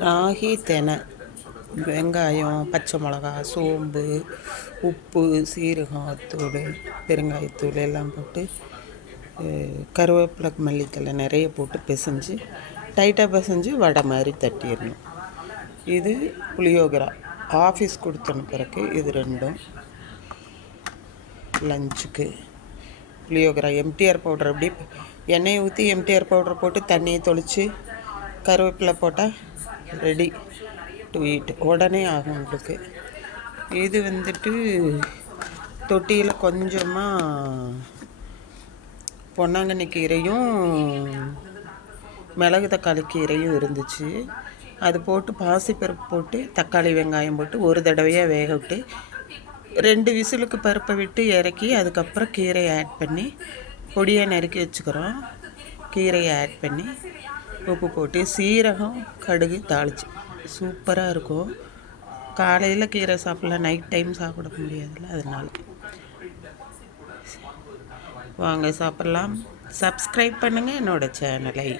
ராகி தெனை, வெங்காயம், பச்சை மிளகா, சோம்பு, உப்பு, சீரகத்தூள், பெருங்காயத்தூள் எல்லாம் போட்டு கருவேப்பிலை, மல்லித்தழை நிறைய போட்டு பிசைஞ்சு டைட்டாக பிசைஞ்சு வடை மாதிரி தட்டிடணும். இது புளியோகரா. ஆஃபீஸ் கொடுத்தன பிறகு இது ரெண்டும் லஞ்சுக்கு. புளியோகரா எம்டிஆர் பவுடர் அப்படி எண்ணெயை ஊற்றி எம்டிஆர் பவுடர் போட்டு தண்ணியை தொளித்து கருவேப்பிலை போட்டால் ரெடி டு ஈட். உடனே ஆகும் உங்களுக்கு. இது வந்துட்டு தொட்டியில் கொஞ்சமாக பொன்னாங்கண்ணி கீரையும் மிளகு தக்காளி கீரையும் இருந்துச்சு. அது போட்டு பாசிப்பருப்பு போட்டு தக்காளி வெங்காயம் போட்டு ஒரு தடவையாக வேக விட்டு 2 விசிலுக்கு பருப்பை விட்டு இறக்கி அதுக்கப்புறம் கீரையை ஆட் பண்ணி பொடியாக நறுக்கி வச்சுக்கிறோம். கீரையை ஆட் பண்ணி உப்பு போட்டு சீரகம் கடுகு தாளிச்சு சூப்பராக இருக்கும். காலையில் கீரை சாப்பிட்லாம், நைட் டைம் சாப்பிட முடியாதுல்ல, அதனால் வாங்க சாப்பிட்லாம். சப்ஸ்கிரைப் பண்ணுங்கள் என்னோடய சேனலை.